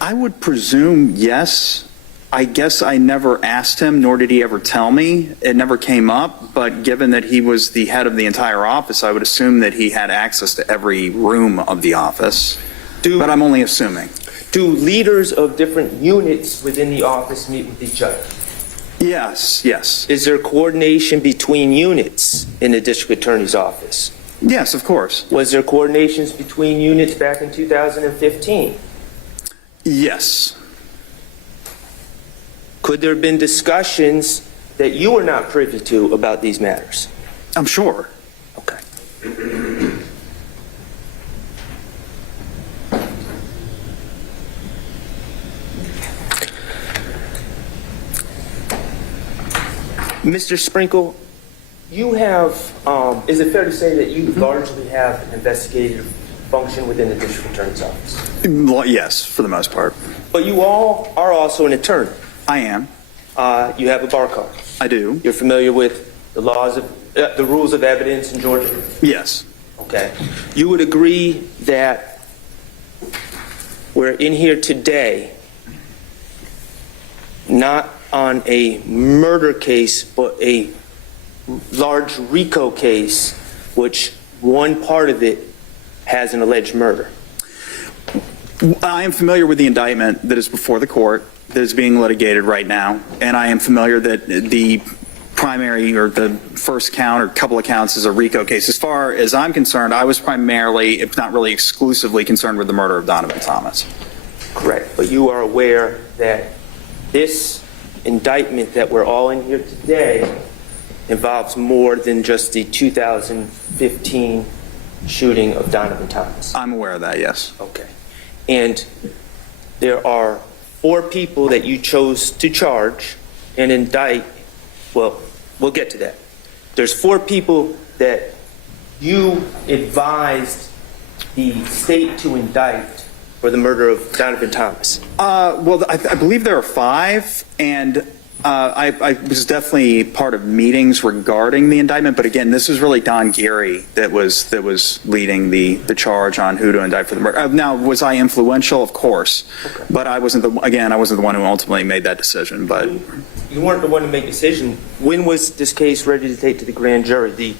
I would presume yes. I guess I never asked him, nor did he ever tell me. It never came up, but given that he was the head of the entire office, I would assume that he had access to every room of the office. But I'm only assuming. Do leaders of different units within the office meet with each other? Yes, yes. Is there coordination between units in the district attorney's office? Yes, of course. Was there coordinations between units back in 2015? Yes. Could there have been discussions that you were not privy to about these matters? I'm sure. Okay. Mr. Sprinkle, you have, is it fair to say that you largely have an investigative function within the district attorney's office? Well, yes, for the most part. But you all are also an attorney. I am. You have a bar card. I do. You're familiar with the laws of, the rules of evidence in Georgia? Yes. Okay. You would agree that we're in here today not on a murder case, but a large RICO case, which one part of it has an alleged murder? I am familiar with the indictment that is before the court, that is being litigated right now, and I am familiar that the primary or the first count or couple of counts is a RICO case. As far as I'm concerned, I was primarily, if not really exclusively, concerned with the murder of Donovan Thomas. Correct. But you are aware that this indictment that we're all in here today involves more than just the 2015 shooting of Donovan Thomas? I'm aware of that, yes. Okay. And there are 4 people that you chose to charge and indict. Well, we'll get to that. There's 4 people that you advised the state to indict for the murder of Donovan Thomas. Well, I believe there are 5, and I was definitely part of meetings regarding the indictment. But again, this was really Don Geary that was leading the charge on who to indict for the murder. Now, was I influential? Of course, okay. But I wasn't the one who ultimately made that decision. But you weren't the one to make the decision. When was this case ready to take to the grand jury? The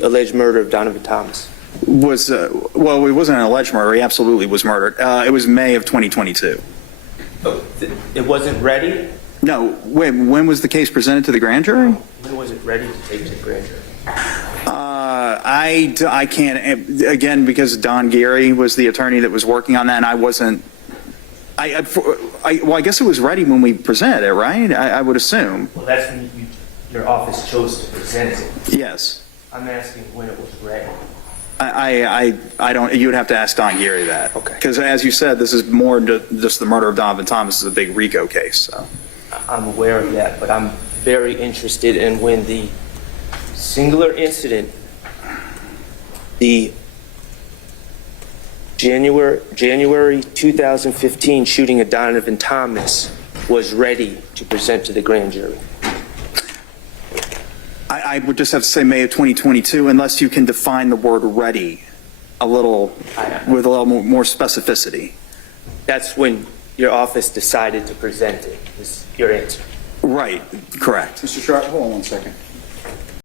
alleged murder of Donovan Thomas. Well, it wasn't an alleged murder. He absolutely was murdered. It was May of 2022. Oh, it wasn't ready? No. When was the case presented to the grand jury? When was it ready to take to the grand jury? I can't, again, because Don Geary was the attorney that was working on that, and I wasn't. Well, I guess it was ready when we presented it, right? I would assume. Well, that's when your office chose to present it. Yes. I'm asking when it was ready. I don't. You would have to ask Don Geary that. Okay. Because as you said, this is more just the murder of Donovan Thomas is a big RICO case. So. I'm aware of that, but I'm very interested in when the singular incident, the January 2015 shooting of Donovan Thomas was ready to present to the grand jury? I would just have to say May of 2022, unless you can define the word ready a little, with a little more specificity. That's when your office decided to present it, is your answer. Right, correct. Mr. Sharp, hold on one second.